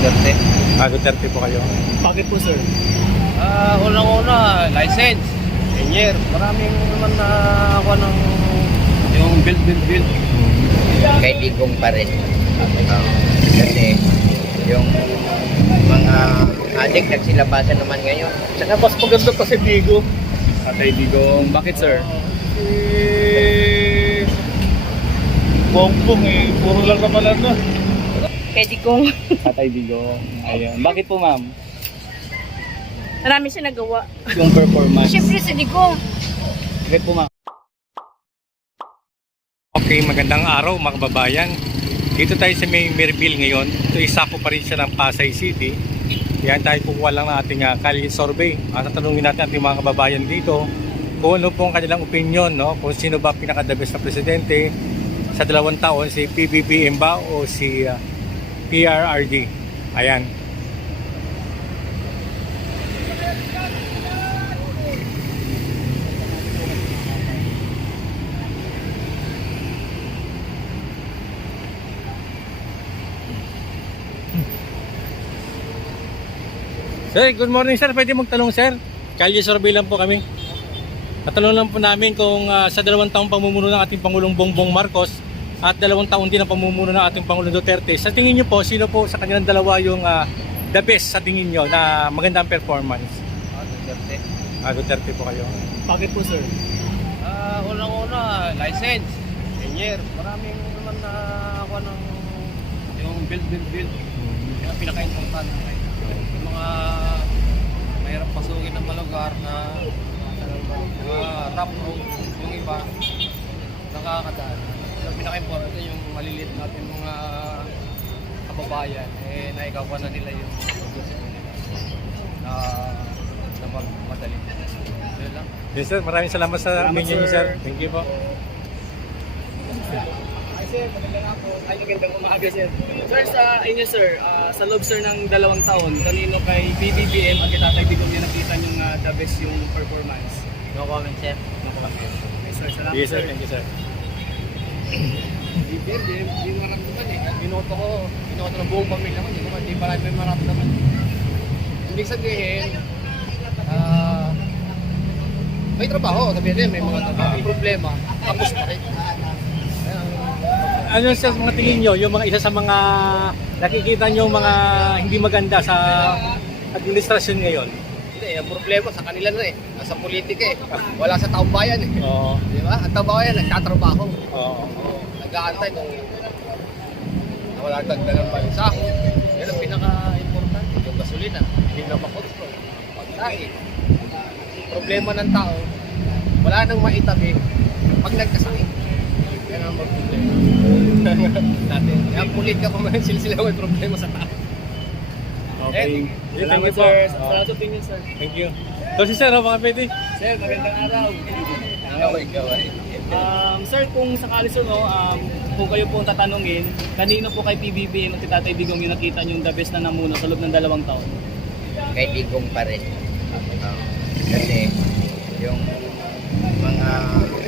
Duterte. Duterte po kayo. Bakit po, sir? Unang-una, license, engineer. Maraming naman na ako ng yung build. Kay Digong pa rin. Kasi yung mga adik nagsilabasan naman ngayon. Tsaka mas maganda pa si Digo. Tatay Digong. Bakit, sir? Bongbong puro lang naman ano. Kay Digong. Tatay Digong. Ayan. Bakit po, ma'am? Marami siya nagawa. Yung performance. Siyempre si Digong. Bakit po, ma'am? Okay, magandang araw mga kababayan. Dito tayo sa may Mirbil ngayon. Ito isako pa rin siya ng Pasay City. Yan tayo kukuha lang ng ating kalye survey. Tatanungin natin ating mga kababayan dito kung ano pong kanilang opinion, no? Kung sino ba pinaka-the best na presidente sa 2 taon, si PBBM ba o si PRRD. Ayan. Sir, good morning sir. Pwede magtanong sir? Kalye survey lang po kami. Tatanong lang po namin kung sa 2 taong pamumuno ng ating Pangulong Bongbong Marcos at 2 taon din ang pamumuno ng ating Pangulong Duterte. Sa tingin nyo po, sino po sa kanilang dalawa yung the best sa tingin nyo na magandang performance? Duterte. Duterte po kayo. Bakit po, sir? Unang-una, license, engineer. Maraming naman na ako ng yung build. Yung pinaka-importante. Yung mga mahirap pasukin ng mga lugar na rough road, yung iba nakakadaan. Yung pinaka-importante yung maliliit natin mga kababayan, naikawa na nila yung na magmadali. Yun lang. Yes sir, maraming salamat sa opinion niyo sir. Thank you po. Ay, sir, magandang umaga, sir. Sir, sa inyo, sir, sa loob, sir, ng 2 taon, kanino kay PBBM at kay Tatay Digong niya nakita yung the best yung performance? No comment, sir. No comment. Okay, sir, salamat, Yes sir, sir. thank you sir. Hindi maramdaman eh. Binoto ng buong pamilya ko, hindi pa rin may maramdaman. Ibig sabihin, may trabaho, sabihin din, may mga trabaho, may problema, tapos pa rin. Ano sa mga tingin nyo, yung mga isa sa mga nakikita nyo mga hindi maganda sa administrasyon ngayon? Hindi, ang problema sa kanila na eh. Nasa politika eh. Wala sa taong bayan eh. Oo. Di ba? Ang taong bayan nagtatrabaho. Oo. Nag-aantay kung wala dagdagan pa yung sahod. Yan ang pinaka-importante. Yung gasolina, hindi na makontrol. Pagkain. Problema ng tao, wala nang maitabi pag nagkasakit. Yan ang problema natin. Kaya politika pa man sila may problema sa tao. Okay. Salamat, Thank you po. sir. Salamat sa opinion, sir. Thank you. So si sir, mga pwede? Sir, magandang araw. Gaway. Sir, kung sakali, sir, no, kung kayo po tatanungin, kanino po kay PBBM at kay Tatay Digong yung nakita nyo yung the best na namuno sa loob ng 2 taon? Kay Digong pa rin. Kasi yung mga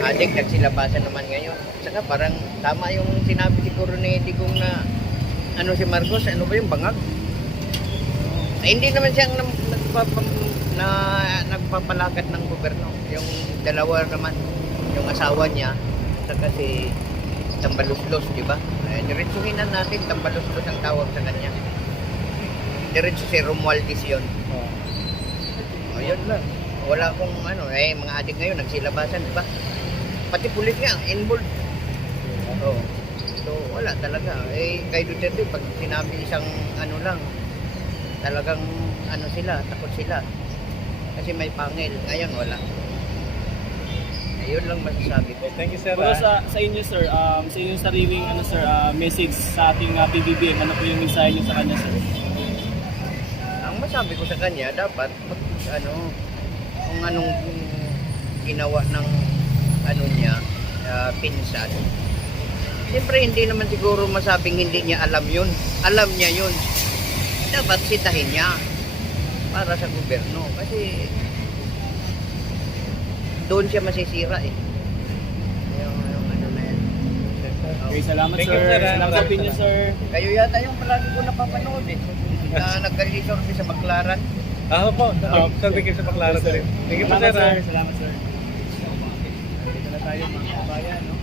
adik nagsilabasan naman ngayon. Saka parang tama yung sinabi siguro ni Digong na ano si Marcos, ano ba yung bangag? Hindi naman siyang nagpapalakad ng gobyerno. Yung dalawa naman, yung asawa niya, saka si Tambaluslos, di ba? Diretsuhin na natin, Tambaluslos ang tawag sa kanya. Diretso si Romualdez yun. Yun lang. Wala akong mga adik ngayon nagsilabasan, di ba? Pati pulis nga, involved. So wala talaga. Kay Duterte, pag sinabi isang lang, talagang takot sila. Kasi may pangil. Ngayon wala. Ayun lang masasabi ko. Thank you sir. Pero sa inyo, sir, sa inyong sariling message sa ating PBBM, ano po yung mensahe nyo sa kanya, sir? Ang masabi ko sa kanya, dapat kung anong ginawa ng niya, pinsan. Siyempre hindi naman siguro masabing hindi niya alam yun. Alam niya yun. Dapat sitahin niya para sa gobyerno. Kasi doon siya masisira eh. Yung na yan. Okay, salamat Thank sir. you, sir. Salamat sa Maraming opinion sir. Kayo yata yung palagi ko napapanood eh. Na nagka-resorbe sa Baclaran. Po. Sabi kayo sa Baclaran pa rin. Thank you po, Salamat sir. sir. Salamat sir. Dito na tayo mga kabayan, no?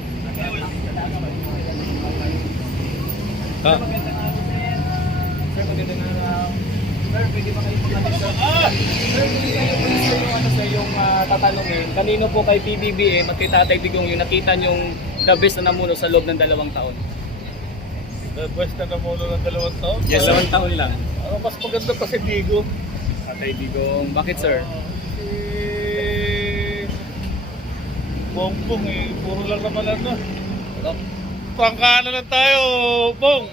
Ah, Magandang araw, sir. Sir, magandang araw. Sir, pwede ba kayo pumalit sir? Sir, pwede kayo pumalit sir yung ano sir, yung tatanungin. Kanino po kay PBBM at kay Tatay Digong yung nakita niyong the best na namuno sa loob ng 2 taon? West na namuno ng 2 taon. Yes, 2 taon lang. Mas maganda pa si Digo. Tatay Digong, bakit sir? Bongbong eh, puro lang naman ano. Prangkana lang tayo, Bong.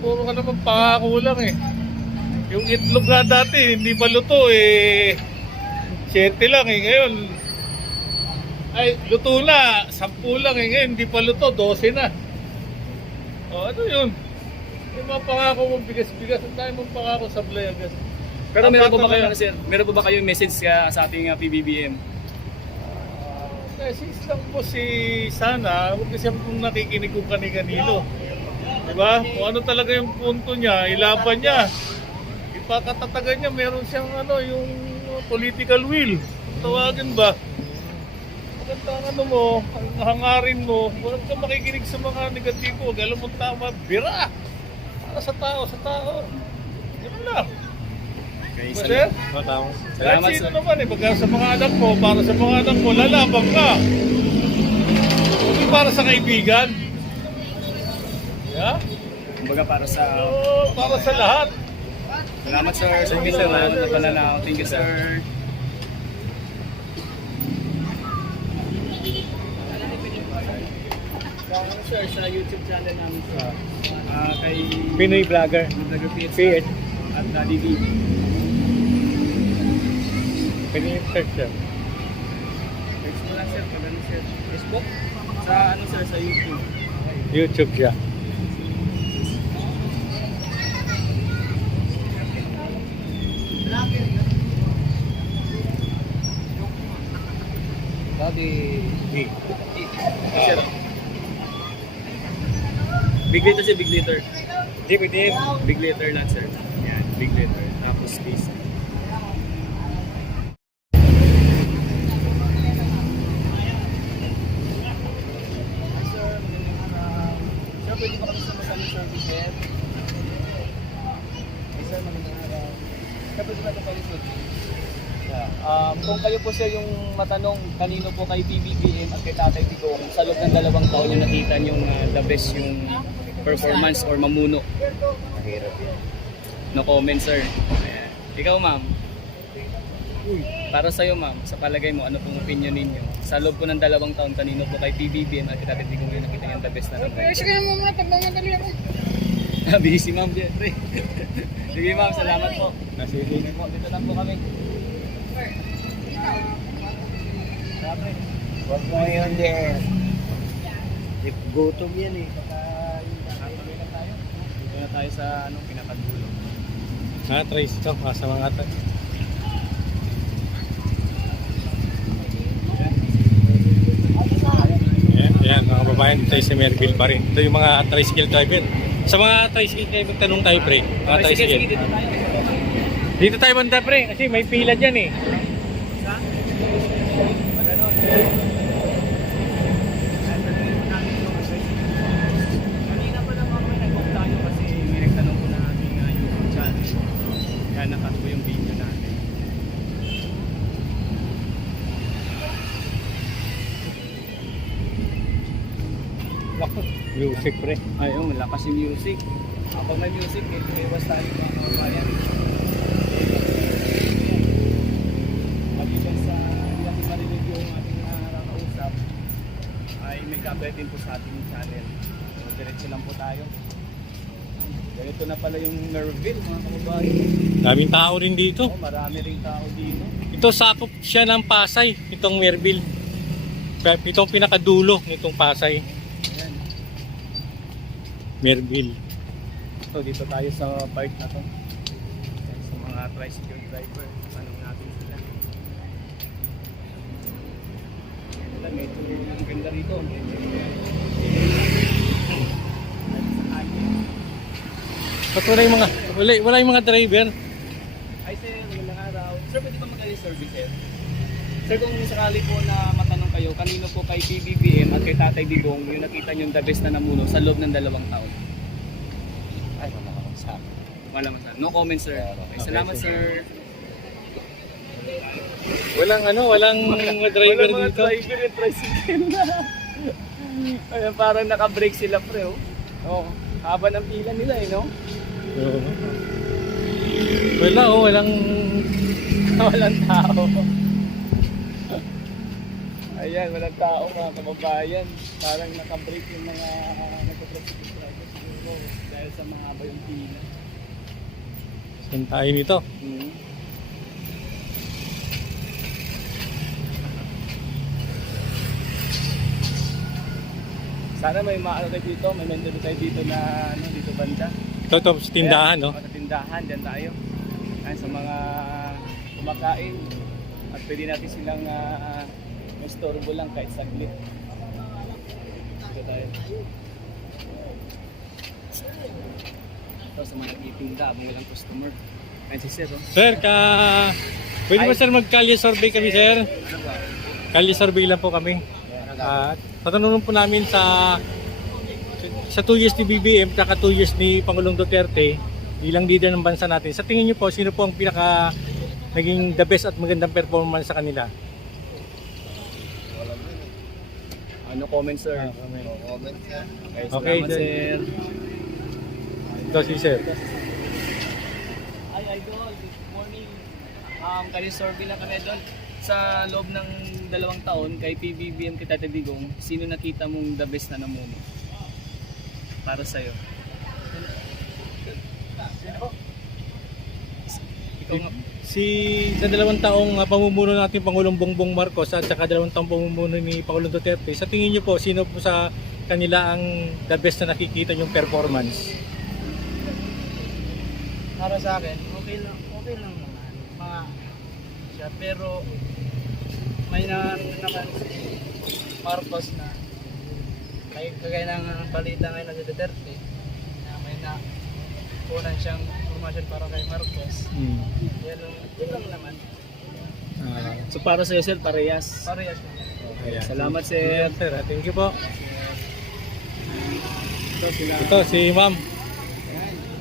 Puro ka naman pangako lang eh. Yung itlog nga dati, hindi pa luto eh. 7 lang eh, ngayon. Ay, luto na, 10 lang eh, ngayon hindi pa luto, 12 na. O ano yun? Yung mga pangako mong bigas-bigas, ang tayo mong pangako sa Blayagas. Pero meron po ba kayo, sir? Meron po ba kayong message sa ating PBBM? Message lang po si Sana, huwag kasi kung nakikinig kung kani-kanino. Diba? Kung ano talaga yung punto niya, ilaban niya. Ipakatatagan niya, meron siyang ano, yung political will. Tawagin ba? Maganda ang ano mo, ang hangarin mo, huwag ka makikinig sa mga negatibo. Huwag alam mo tama, bira! Para sa tao, sa tao. Ganun lang. Okay, Diba, sir? tama. Kahit Salamat, sino sir. naman eh, pagka sa mga anak mo, para sa mga anak mo, lalabang ka. Hindi para sa kaibigan. Yeah? Kumbaga para sa... Oo, para sa lahat. Salamat sir sa opinion na pananaw. Thank you sir. Sir, sa YouTube channel namin sir. Kay Pinoy vlogger. Vlogger PH PH. at DV. Pinoy search siya. Search mo lang sir, pag ano sir. Facebook? Sa ano sir, sa YouTube. YouTube siya. Sir. Big letter sir, big letter. Hindi pwede yun. Big letter lang sir. Yan, big letter. Tapos space. Sir, pwede ba kami sa magandang service sir? Sir, magandang araw. Sir, pwede ba ito palisod? Kung kayo po sir yung matanong kanino po kay PBBM at kay Tatay Digong sa loob ng 2 taon yung nakita yung the best yung performance or mamuno. Mahirap yun. No comment sir. Ayan. Ikaw ma'am. Para sa'yo ma'am, sa palagay mo, ano pong opinion ninyo? Sa loob po ng 2 taon, kanino po kay PBBM at kay Tatay Digong yung nakita yung the best na number? Sige mo muna, pagdangan dali ako. Busy ma'am, Jeffrey. Sige ma'am, salamat po. Sige po, dito lang po kami. Grabe. Huwag mo yun din. Gutom yan eh. Tuloy na tayo. Dito na tayo sa pinakadulo. Trace ito. Sa mga Ayan, mga kababayan, dito tayo sa Merville pa rin. Ito yung mga tricycle driver. Sa mga tricycle driver, tanong tayo pre. Mga Sige, tricycle. sige, dito tayo. Dito tayo banda pre, kasi may pila dyan eh. Kanina pa naman may nag-book tayo kasi may nagtanong po na ating YouTube channel. Kaya nakat po yung video natin. Naku, music pre. Ayun, malakas yung music. Kapag may music, iwas tayo mga kabayan. Maliban sa hindi marinig yung ating nakakausap, ay may copyright din po sa ating channel. So, diretso lang po tayo. Ganito na pala yung Merville, mga kababayan. Daming tao rin dito. Oh, marami ring tao dito. Ito sakop siya ng Pasay, itong Merville. Itong pinakadulo nitong Pasay. Ayan. Merville. So, dito tayo sa part na to. Sa mga tricycle driver, tanong natin sila. Medyo ang ganda rito. Ba't wala yung mga driver? Ay sir, magandang araw. Sir, pwede ba magaling service sir? Sir, kung sakali po na matanong kayo, kanino po kay PBBM at kay Tatay Digong yung nakita nyo yung the best na namuno sa loob ng 2 taon? Ay, wala akong sabi. Wala man sir. No comment sir. Okay, salamat sige. sir. Walang mga driver Wala mga dito. driver yung tricycle na. Ayan, parang naka-break sila pre oh. Oh, haba ng pila nila eh no? Oo. Walang Walang tao. Ayan, walang tao mga kababayan. Parang naka-break yung mga nagpa-tricycle driver siguro dahil sa mga haba yung pila. saan tayo nito? Sana may maano tayo dito, may mentor tayo dito na dito banda. Ito sa tindahan, no? Sa tindahan, dyan tayo. Ayan, sa mga kumakain. At pwede natin silang mastorbo lang kahit saglit. Dito tayo. Ito sa mga nagtitinda, habang walang customer. Ayan si Sir, oh. Sir, pwede ba sir mag-kalye survey kami, sir? Ano ba? Kalye survey lang po kami. At tatanungin po namin sa 2 years ni BBM at 2 years ni Pangulong Duterte bilang leader ng bansa natin. Sa tingin niyo po, sino po ang pinaka naging the best at magandang performance sa kanila? Ano comment, sir? Comment niya. Okay, Salamat, sir. Ito si sir. Ay, idol. Good morning. Kaya survey lang kami, idol. Sa loob ng 2 taon kay PBBM kay Tatay Digong, sino nakita mong the best na namuno? Para sa'yo. Ikaw nga. Sa 2 taong pamumuno natin Pangulong Bongbong Marcos at saka 2 taong pamumuno ni Pangulong Duterte, sa tingin niyo po, sino po sa kanila ang the best na nakikita yung performance? Para sa akin, okay lang naman. Mga siya, pero may naman si Marcos na kagaya ng balita ngayon ng Duterte na may na kunan siyang informasyon para kay Marcos. Yun lang naman. So para sa'yo, sir, parehas. Parehas naman. Ayan. Salamat, sir. Sir, thank you po. Ito sila. Ito si ma'am.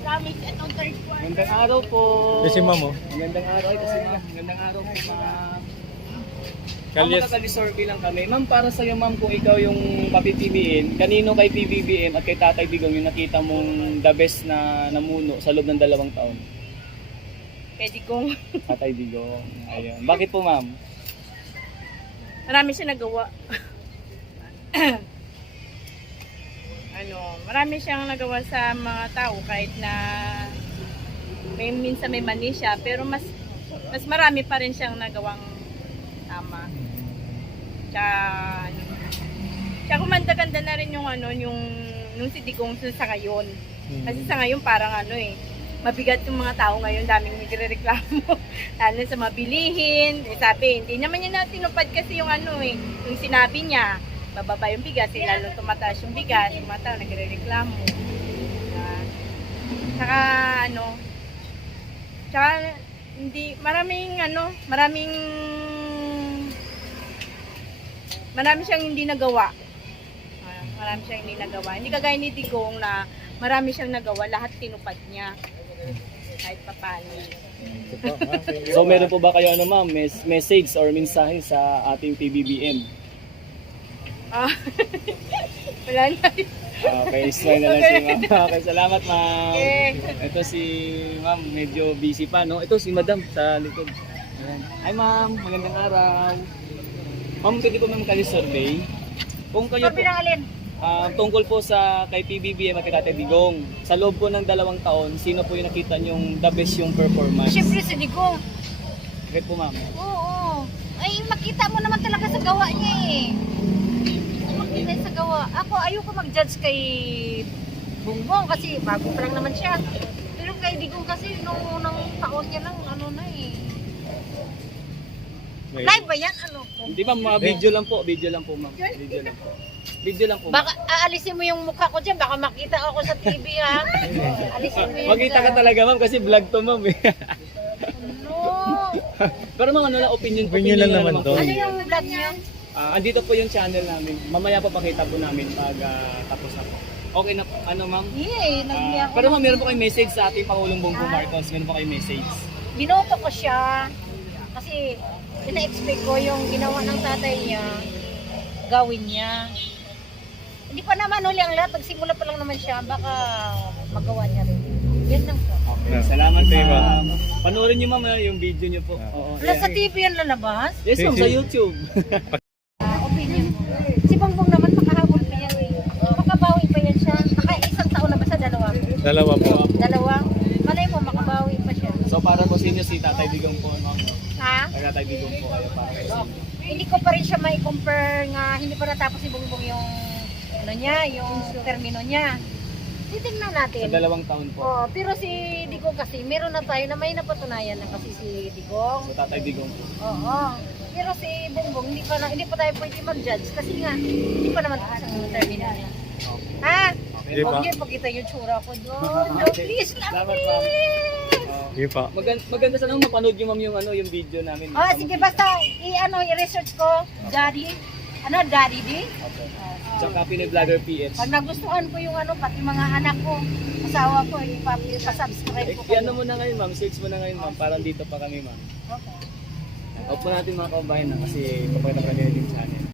Promise, itong third quarter. Magandang araw po. Ito si ma'am, oh. Magandang araw kasi magandang araw po, ma'am. Kalyas. Magkakalisorby lang kami. Ma'am, para sa'yo, ma'am, kung ikaw yung papipiliin, kanino kay PBBM at kay Tatay Digong yung nakita mong the best na namuno sa loob ng 2 taon? Kay Digong. Tatay Digong. Ayun. Bakit po, ma'am? Marami siya nagawa. Marami siyang nagawa sa mga tao kahit na minsan may mali siya, pero mas marami pa rin siyang nagawang tama. Tsaka kumanda-ganda na rin yung nung si Digong sa ngayon. Kasi sa ngayon parang mabigat yung mga tao ngayon, daming nagrereklamo. Lalo sa mga bilihin, sabi, hindi naman niya na tinupad kasi yung yung sinabi niya, bababa yung bigas, lalo tumataas yung bigas, yung mga tao nagrereklamo. Tsaka hindi, marami siyang hindi nagawa. Marami siyang hindi nagawa. Hindi kagaya ni Digong na marami siyang nagawa, lahat tinupad niya. Kahit papano. So meron po ba kayo ma'am, message or mensahe sa ating PBBM? Wala na. Okay, smile na lang si ma'am. Okay, salamat ma'am. Okay. Ito si ma'am, medyo busy pa, no? Ito si madam sa likod. Ayan. Hi ma'am, magandang araw. Ma'am, pwede po ma'am kayo survey. Kung kayo po, tungkol po sa kay PBBM at kay Tatay Digong, sa loob po ng 2 taon, sino po yung nakita yung the best yung performance? Siyempre si Digong. Bakit po ma'am? Oo. Ay, makita mo naman talaga sa gawa niya eh. Makita sa gawa. Ako, ayoko mag-judge kay Bongbong kasi bago pa lang naman siya. Pero kay Digong kasi nung unang taon niya lang, Live ba yan? Ano? Hindi ma'am, mga video lang po ma'am. Video lang po. Video lang po. Baka aalisin mo yung mukha ko dyan, baka makita ako sa TV ha. Alisin mo yan. Magkita ka talaga ma'am kasi vlog to ma'am eh. No. Pero ma'am, ano lang, Opinion lang naman to. Ano yung vlog niyo? Andito po yung channel namin. Mamaya pa pakita po namin pag tapos na po. Okay na po. Ano ma'am? Yay, nagniya ako. Pero ma'am, meron po kayong message sa ating Pangulong Bongbong Marcos. Meron po kayong message. Binoto ko siya kasi ina-expect ko yung ginawa ng tatay niya, gawin niya. Hindi pa naman huli ang lahat. Nagsimula pa lang naman siya. Baka magawa niya rin. Yan lang po. Okay. Salamat Okay, ma'am. Panoorin niyo ma'am yung video niyo po. Oo. Wala sa TV yan lalabas. Yes ma'am, sa YouTube. Opinion mo. Si Bongbong naman makahabol pa yan. Makabawi pa yan siya. Isang taon na ba sa dalawa? Dalawa po. Dalawa? Malay mo, makabawi pa siya. So para po sa inyo si Tatay Digong po ma'am. Ha? Tatay Digong po kayo para kayo sa inyo. Hindi ko pa rin siya may compare nga hindi pa natapos si Bongbong yung ano niya, yung termino niya. Titingnan Sa natin. 2 taon po. Oh, pero si Digong kasi meron na tayo na may napatunayan na kasi si Digong. So Tatay Digong po. Oo. Pero si Bongbong hindi pa tayo pwede mag-judge kasi nga hindi pa naman tapos ang termino niya. Ha? Hindi pa. Huwag niyo ipakita yung tsura ko doon. No, please lang, Salamat, ma'am. please. Hindi pa. Maganda sana mapanood niyo ma'am yung video namin. Ah, sige basta i-research ko, Daddy. Ano, Daddy D? Okay. Tsaka Pinoy Vlogger PH. Pag nagustuhan ko yung ano, pati mga anak ko, asawa ko, ipasubscribe ko Ano mo na ngayon ma'am, search mo na ngayon ma'am, parang dito pa kami ma'am. Okay. Opo natin mga kababayan na kasi papakita pa nila yung channel.